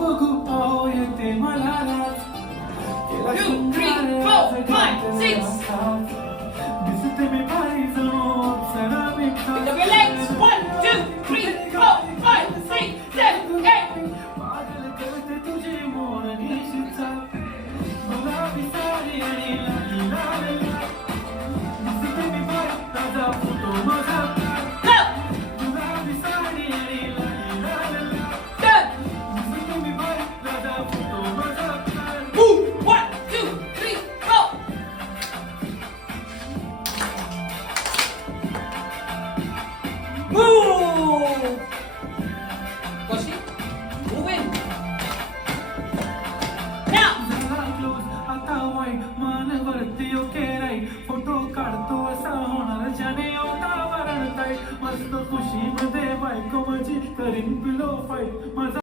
बघू पाहू येते मला रात. केला 2, 3, 4, 5, 6. दिसते मी भारी जणू अप्सरा मी Pick up your legs. 1, 2, 3, 4, 5, 6, 7, 8. पागल करते तुझी मोरनीची चाल. गुलाबी साडी आणि लाली लाल लाल. दिसते मी भारी ताजा फोटो माझा काढ. Go. गुलाबी साडी आणि लाली लाल लाल. Done. दिसते मी भारी ताजा फोटो माझा काढ. Move. 1, 2, 3, 4. Move. Koshi. Move in. Now. झाला क्लोज आता वाईट मानवरती ओके राईट. फोटो काढतो असा होणार ज्याने वातावरण ताईट. मस्त खुशीमध्ये बायको माझी करीन पिलो फाईट. माझा